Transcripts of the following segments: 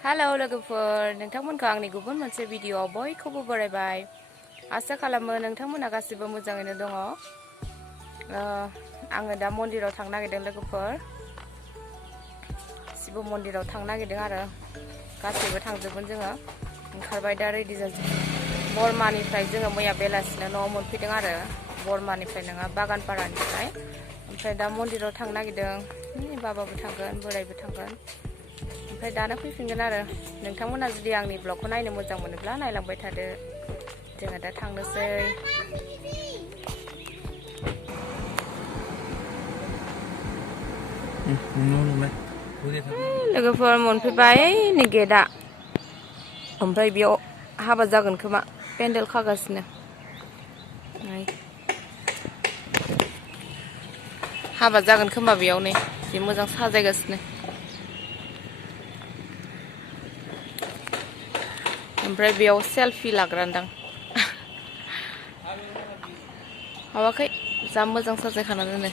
Hello लोगोफोर नोंथांमोनखौ आंनि गुबुन मोनसे भिडिअआव बयखौबो बरायबाय आसा खालामो नोंथांमोना गासिबो मोजाङैनो दङ आङो दा मन्दिराव थांनो नागिरदों लोगोफोर शिव मन्दिराव थांनो नागिरदों आरो गासैबो थांजोबगोन जोङो ओंखारबाय दा रेडि जाजोब बरमानिफ्राय जोङो मैया बेलासिनो न'आव मोनफैदों आरो बरमानिफ्राय नङा बागानपारानिफ्राय ओमफ्राय दा मन्दिराव थांनो नागिरदों बाबाबो थांगोन बोरायबो थांगोन ओमफ्राय दानो फैफिनगोन आरो नोंथांमोना जुदि आंनि ब्लगखौ नायनो मोजां मोनोब्ला नायलांबाय थादो जोङो दा थांनोसै लोगोफोर मोनफैबाय नै गेटआ ओमफ्राय बेयाव हाबा जागोन खोमा पेन्डेल खागासिनो हाबा जागोन खोमा बेयाव नै जि मोजां साजायगासिनो ओमफ्राय बेयाव सेलफि लाग्रानदां माबाखै जा मोजां साजायखाना दोनो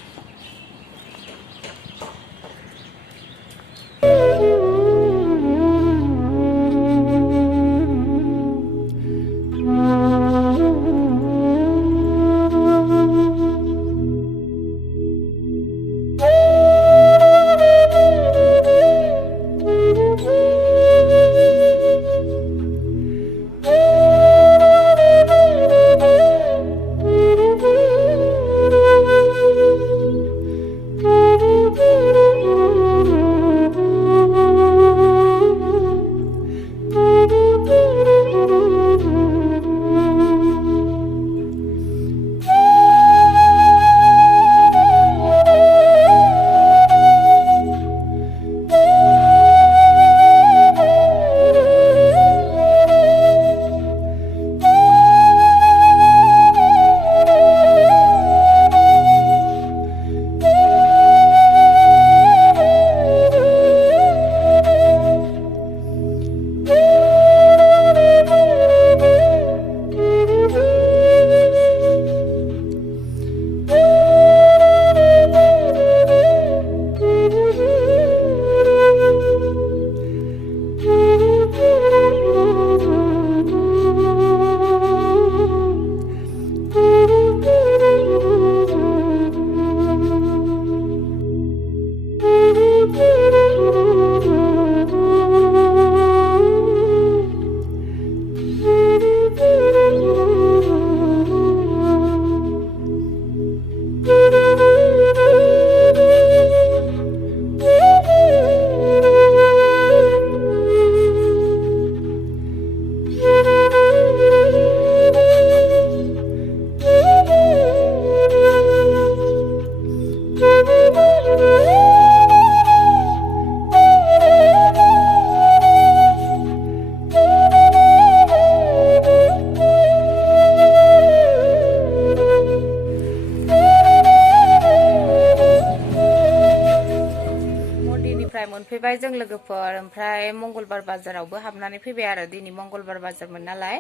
मोनफैबाय जों लोगोफोर ओमफ्राय मंगलबार बाजारावबो हाबनानै फैबाय आरो दिनै मंगलबार बाजारमोन नालाय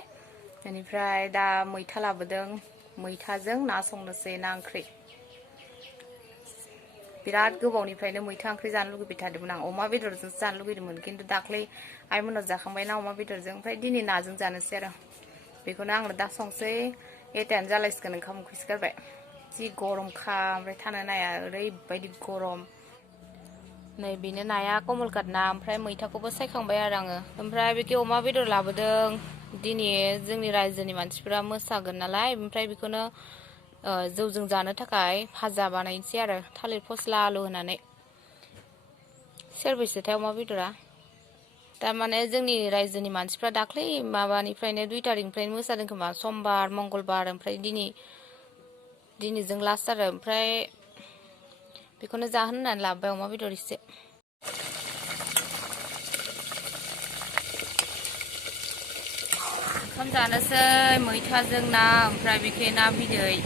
बेनिफ्राय दा मैथा लाबोदों मैथाजों ना संनोसै ना ओंख्रि बिराद गोबावनिफ्रायनो मैथा ओंख्रि जानो लुगैबाय थादोंमोन आं अमा बेदरजों जानो लुगैदोंमोन खिन्थु दाख्लै आइमोनाव जाखांबाय ना अमा बेदरजों ओमफ्राय दिनै नाजों जानोसै आरो बेखौनो आंनो दा संसै एटायानो जालायसिगोन ओंखाम ओंख्रि गारबाय जि गरमखा ओमफ्राय थानो नाया ओरैबायदि गरम नै बेनो नाया कमलकाट ना ओमफ्राय मैथाखौबो सायखांबाय आरो आङो ओमफ्राय बेखि अमा बेदर लाबोदों दिनै जोंनि रायजोनि मानसिफोरा मोसागोन नालाय ओमफ्राय बेखौनो जौजों जानो थाखाय भाजा बानायनोसै आरो थालिर फस्ला आलु होनानै सेरबैसोथाय अमा बेदरा थारमाने जोंनि रायजोनि मानसिफ्रा दाख्लै माबानिफ्रायनो 2 तारिखनिफ्रायनो मोसादों खोमा समबार मंगलबार ओमफ्राय दिनैजों लास्ट आरो ओमफ्राय बेखौनो जाहोनो होननानै लाबोबाय अमा बेदर एसे ओंखाम जानोसै मैथाजों ना ओमफ्राय बेखे ना बिदै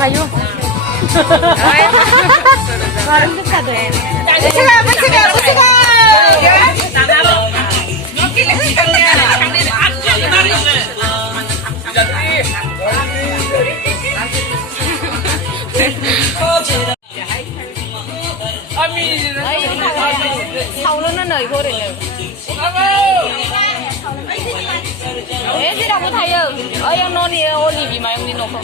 Ayo. Barang dekat deh. 사오는 너 이거래요. 애들하고 다요. 어여 너니 올리비 마용니 놓고.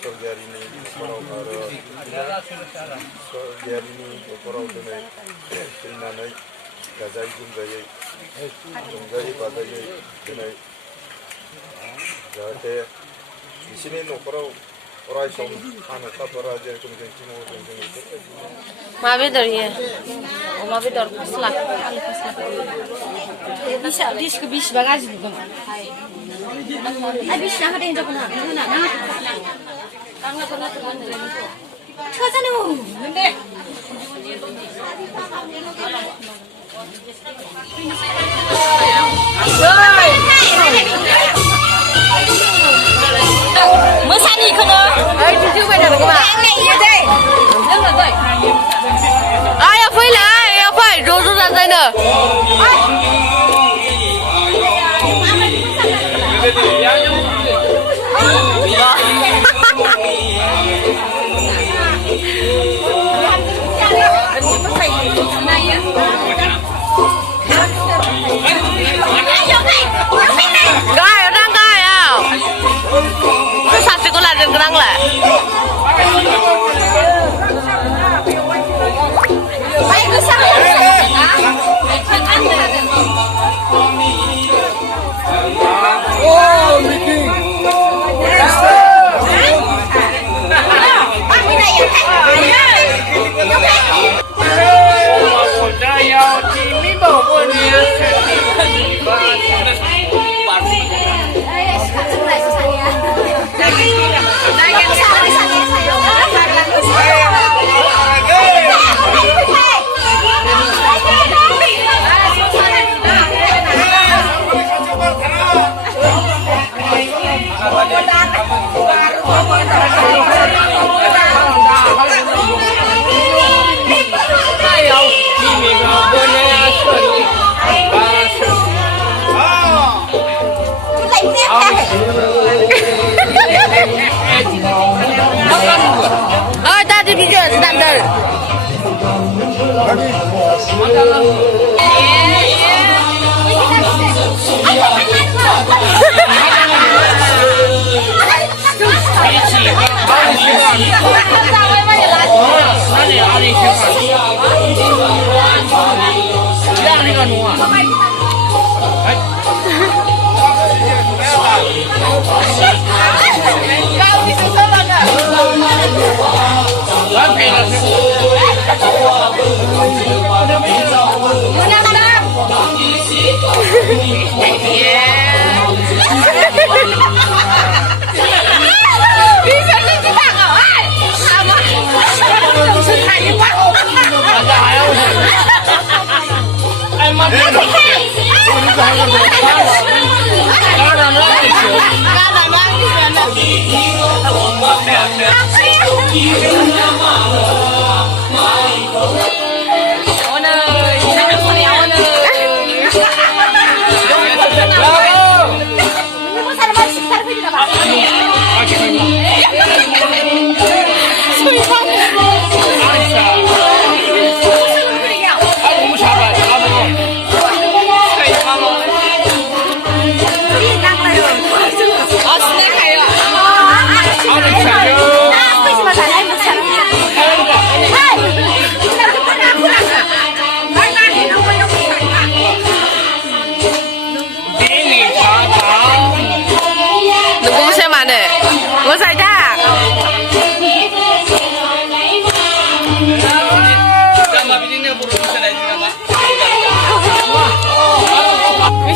Sorgiarini na'koraw aro sorgiarini na'koraw dinay tinanay gazay jumgayay badayay dinay जाहाथे बिसोरनि न'खराव अराय सम हानोखा फोरा जेरखम जोंथि मावदों जों मा बेदर इयो अमा बेदर फस्ला आलु फस्ला दिसखौ बिसिबा गाज्रि नुगोन बिसिना होदों हिनजावखौना 쳐자는 근데 mới sanh gì không ơi? Ê, chưa quay được các bạn. Này gì đây? Đứng rồi đây. Ai à phi lại, à phi, rồi rồi ra đây nè. Gai ở đang gai à? Cái sạch thì có là đừng đang lại. Mày cứ sao vậy? Oh, Mickey! Ơi ta đi video sẽ làm đời.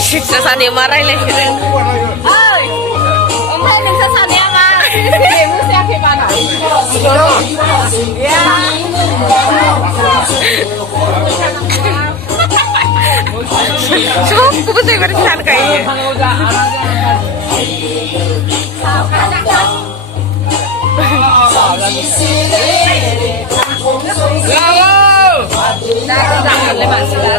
Sister सानै मा रायलायखो ओइ ओमफ्राय नोंसोर सानैया मा जेबो जायाखै बाना सबखौबो जायबार सानखायो जागोनलै मानसिफ्रा